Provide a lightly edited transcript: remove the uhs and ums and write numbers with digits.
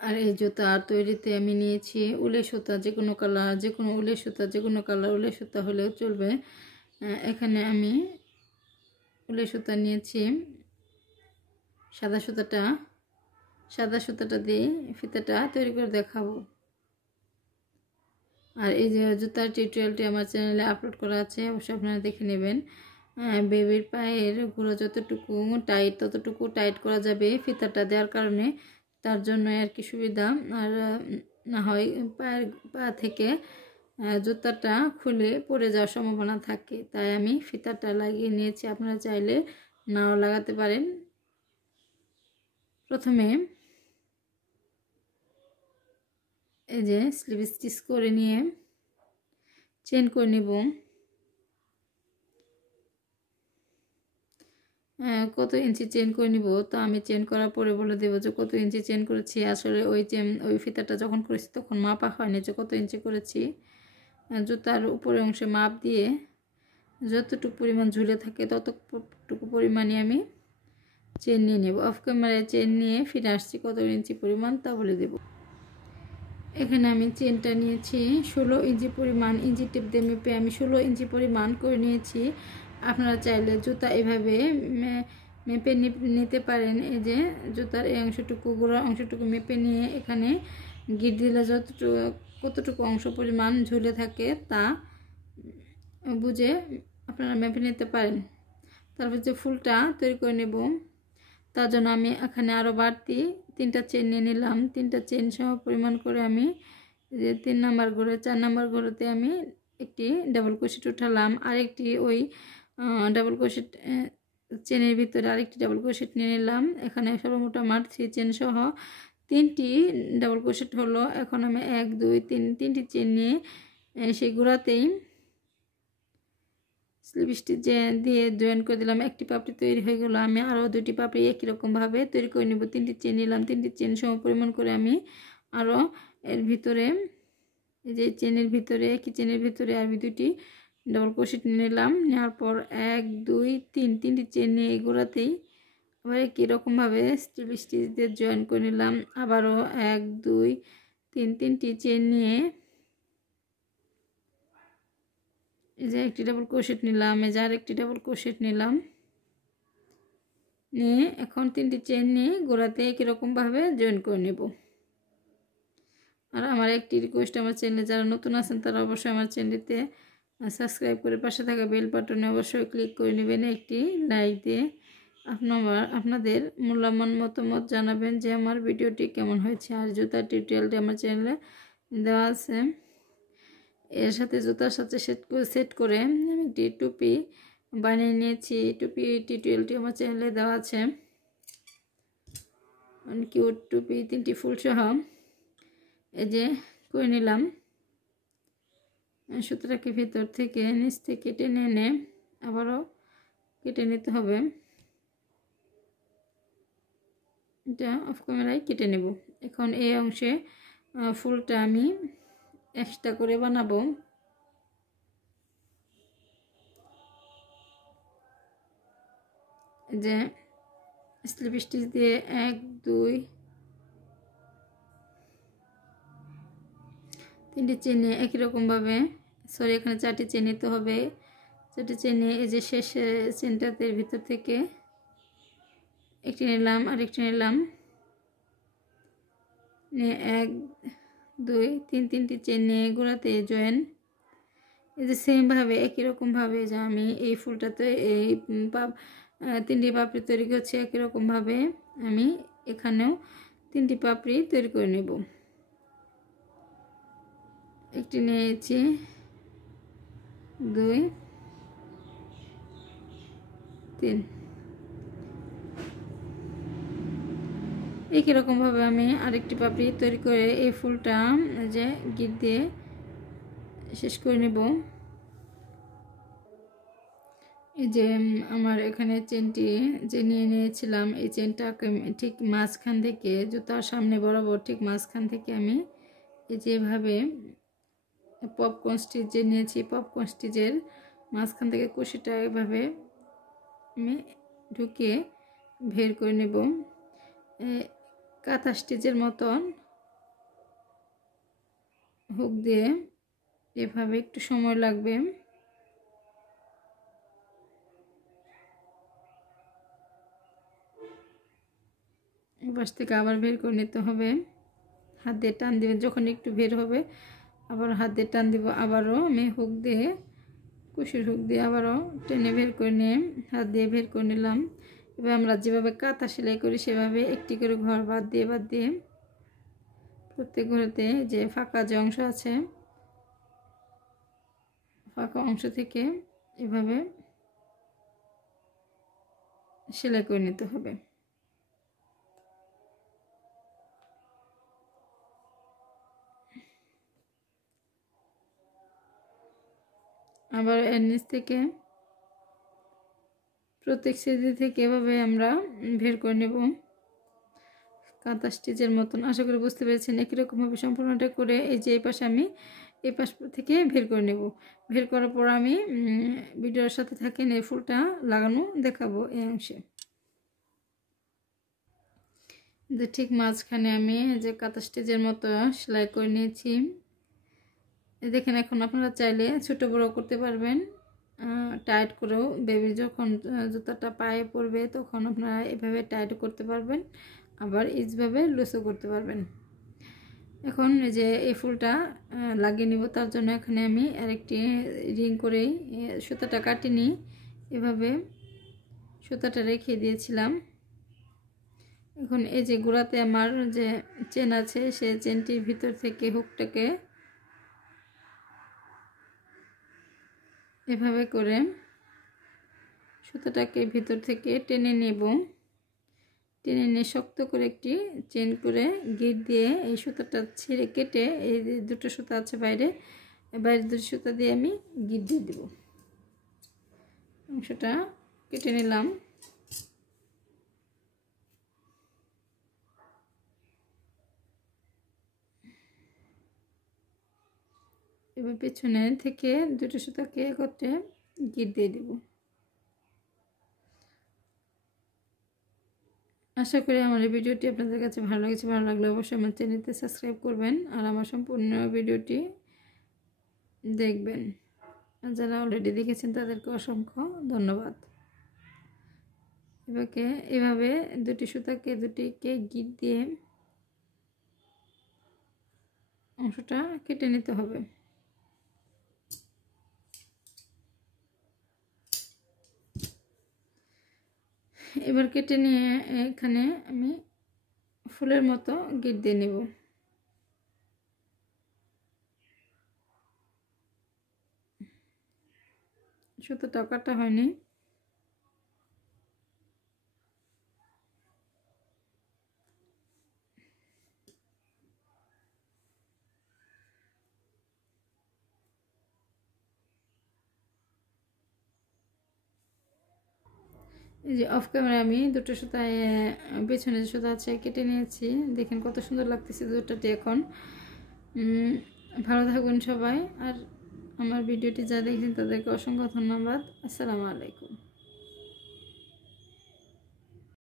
আর এই জুতা তৈরিতে আমি নিয়েছি উলের সুতা, যে কোনো কালার, যে কোনো উলের সুতা, যে কোনো কালার উলের সুতা হলেও চলবে। এখানে আমি উলের সুতা নিয়েছি, সাদা সুতাটা দিয়ে ফিতাটা তৈরি করে দেখাবো। আর এই যে জুতার টিউটোরিয়ালটি আমার চ্যানেলে আপলোড করা আছে, অবশ্যই আপনারা দেখে নেবেন। বেবির পায়ের গুঁড়ো যতটুকু টাইট ততটুকু টাইট করা যাবে ফিতাটা দেওয়ার কারণে, তার জন্য আর কি সুবিধা। আর না হয় পা থেকে জুতাটা খুলে পড়ে যাওয়ার সম্ভাবনা থাকে, তাই আমি ফিতাটা লাগিয়ে নিয়েছি। আপনারা চাইলে নাও লাগাতে পারেন। প্রথমে এই যে স্লিভ স্টিচ করে নিয়ে চেন করে নেব। কত ইঞ্চি চেন করে নিব তো আমি চেন করার পরে বলে দেবো যে কত ইঞ্চি চেন করেছি। আসলে ওই ফিতাটা যখন করেছি তখন মাপা হয়নি যে কত ইঞ্চি করেছি। জুতার উপরের অংশে মাপ দিয়ে যতটুকু পরিমাণ ঝুলে থাকে ততটুকু পরিমাণে আমি চেন নিয়ে নেব। অফ ক্যামেরায় চেন নিয়ে ফিরে আসছি কত ইঞ্চি পরিমাণ তা বলে দেব। এখানে আমি চেনটা নিয়েছি 16 ইঞ্চি পরিমাণ, ইঞ্চি টেপ দিয়ে মেপে আমি 16 ইঞ্চি পরিমাণ করে নিয়েছি। আপনারা চাইলে জুতা এভাবে মেপে নিতে পারেন। এই যে জুতার এই অংশটুকু, গোড়ার অংশটুকু মেপে নিয়ে এখানে গিট দিলে কতটুকু অংশ পরিমাণ ঝুলে থাকে তা বুঝে আপনারা মেপে নিতে পারেন। তারপর যে ফুলটা তৈরি করে নেব, তার জন্য আমি এখানে আরও বাড়তি 3টা চেন নিয়ে নিলাম। 3টা চেন সহ পরিমাণ করে আমি যে 3 নাম্বার ঘরে 4 নাম্বার ঘরেতে আমি একটি ডাবল ক্রোশেট উঠালাম। আরেকটি ওই ডাবল ক্রোশেট চেনের ভিতরে আরেকটি ডাবল ক্রোশেট নিয়ে নিলাম। এখানে সর্বমোট আমার 3 চেন সহ 3টি ডাবল ক্রোশেট হলো। এখন আমি 1 2 3 3টি চেন নিয়ে সেই গোড়াতেই স্লিভ স্টিচ দিয়ে জয়েন করে দিলাম। একটি পাপড়ি তৈরি হয়ে গেল। আমি আরও 2টি পাপড়ি একই রকমভাবে তৈরি করে নেব। 3টি চেন নিলাম, 3টি চেন সম পরিমাণ করে আমি আরও এর ভিতরে এই যে চেনের ভিতরে একই চেনের ভিতরে আমি 2টি ডাবল ক্রোশেট নিলাম। নেওয়ার পর 1 2 3 3টি চেন নিয়ে গোড়াতেই আবার একই রকমভাবে স্লিভ স্টিচ দিয়ে জয়েন করে নিলাম। আবারও 1 2 3 3টি চেন নিয়ে এই যে একটি ডাবল ক্রোশেট নিলাম, এই যে আরেকটি ডাবল ক্রোশেট নিলাম, নিয়ে এখন 3টি চেন নিয়ে গোড়াতে একই রকমভাবে জয়েন করে নেব। আর আমার একটি রিকোয়েস্ট, আমার চ্যানেলে যারা নতুন আছেন তারা অবশ্যই আমার চ্যানেলটিতে সাবস্ক্রাইব করে পাশে থাকা বেল বাটনে অবশ্যই ক্লিক করে নেবেন, একটি লাইক দিয়ে আপনাদের মূল্যবান মতামত জানাবেন যে আমার ভিডিওটি কেমন হয়েছে। আর জুতার টিউটোরিয়ালটি আমার চ্যানেলে দেওয়া আছে। এর সাথে জুতার সাথে সেট করে আমি একটি টুপি বানিয়ে নিয়েছি। টুপি টিউটোরিয়ালটি আমার চ্যানেলে দেওয়া আছে। কিউট টুপি 3টি ফুল সহ এই যে করে নিলাম। সুতরাকে ভিতর থেকে নিচ থেকে টেনে এনে আবারও কেটে নিতে হবে। এটা অফ ক্যামেরায় কেটে নেব। এখন এই অংশে ফুলটা আমি এক্সট্রা করে বানাবো। যে স্লিভ স্টিচ দিয়ে 1 2 3টি চেন নিয়ে একই রকমভাবে, সরি এখানে 4টি চেন নিতে হবে। 4টি চেন নিয়ে এই যে শেষ চেনটাতে ভিতর থেকে একটি নিলাম, আরেকটি নিলাম, নিয়ে 1 2 3 3টি চেন নিয়ে গোড়াতে জয়েন। এই যে সেমভাবে একই রকমভাবে যে আমি এই ফুলটাতে এই 3টি পাপড়ি তৈরি করছি, একই রকমভাবে আমি এখানেও 3টি পাপড়ি তৈরি করে নেব। একটি নিয়েছি, 2 3, একই রকমভাবে আমি আরেকটি পাপড়ি তৈরি করে এই ফুলটা যে গিট দিয়ে শেষ করে নেব। এই যে আমার এখানে চেনটি যে নিয়ে নিয়েছিলাম, এই চেনটাকে ঠিক মাঝখান থেকে জুতার সামনে বরাবর ঠিক মাঝখান থেকে আমি এই যেভাবে পপকর্ন স্টিচ যে নিয়েছি, পপকর্ন স্টিচের মাঝখান থেকে কুশিটা এভাবে আমি ঢুকিয়ে বের করে নেব। কাঁথা স্টিচের মতন হুক দিয়ে এভাবে একটু সময় লাগবে। পাশ থেকে আবার বের করে নিতে হবে, হাত দিয়ে টান দিবেন, যখন একটু বের হবে আবার হাত দিয়ে টান দিব। আবারও আমি হুক দিয়ে, কুশির হুক দিয়ে আবারও টেনে বের করে নিয়ে হাত দিয়ে বের করে নিলাম। এবার আমরা যেভাবে কাঁথা সেলাই করি সেভাবে একটি করে ঘর বাদ দিয়ে প্রত্যেক ঘরেতে যে ফাঁকা যে অংশ আছে, ফাঁকা অংশ থেকে এভাবে সেলাই করে নিতে হবে। আবার এর নিচ থেকে প্রত্যেক সিঁড়ি থেকে এভাবে আমরা বের করে নেব কাঁথা স্টিচের মতন। আশা করি বুঝতে পেরেছেন। একই রকমভাবে সম্পূর্ণটা করে এই যে এই পাশে আমি এই পাশ থেকে বের করে নেব। বের করার পর আমি ভিডিওর সাথে থাকেন, এই ফুলটা লাগানো দেখাবো এই অংশে। যে ঠিক মাঝখানে আমি যে কাঁথা স্টিচের মতো সেলাই করে নিয়েছি। দেখেন, এখন আপনারা চাইলে ছোট বড় করতে পারবেন, টাইট করেও। বেবি যখন জুতাটা পায়ে পড়বে তখন আপনারা এভাবে টাইট করতে পারবেন, আবার এইভাবে লুজও করতে পারবেন। এখন যে এই ফুলটা লাগিয়ে নিব, তার জন্য এখানে আমি আরেকটি রিং করেই সুতাটা কাটিয়ে নিই। এভাবে সুতাটা রেখে দিয়েছিলাম। এখন এই যে গোড়াতে আমার যে চেন আছে, সেই চেনটির ভিতর থেকে হুকটাকে এভাবে করে সুতাটাকে ভিতর থেকে টেনে নেব। টেনে নিয়ে শক্ত করে একটি চেন করে গিট দিয়ে এই সুতাটা ছিঁড়ে কেটে, এই দুটো সুতা আছে বাইরের দুটো সুতা দিয়ে আমি গিট দিয়ে দেব। অংশটা কেটে নিলাম। এবার পেছনে থেকে দুটো সুতাকে একত্রে গিট দিয়ে দেব। আশা করি আমার এই ভিডিওটি আপনাদের কাছে ভালো লেগেছে। ভালো লাগলে অবশ্যই আমার চ্যানেলটি সাবস্ক্রাইব করবেন আর আমার সম্পূর্ণ ভিডিওটি দেখবেন। আর যারা অলরেডি দেখেছেন তাদেরকে অসংখ্য ধন্যবাদ। এভাবে দুটি সুতাকে দুটিকে গিট দিয়ে অংশটা কেটে নিতে হবে। এবার কেটে নিয়ে এখানে আমি ফুলের মতো গিট দিয়ে নেব। সুতোটা কাটা হয়নি। এই যে অফ ক্যামেরায় আমি দুটো সুতায় পেছনে যে সুতা আছে কেটে নিয়েছি। দেখেন কত সুন্দর লাগতেছে দুটোটি। এখন ভালো থাকবেন সবাই। আর আমার ভিডিওটি যা দেখছেন তাদেরকে অসংখ্য ধন্যবাদ। আসসালামু আলাইকুম।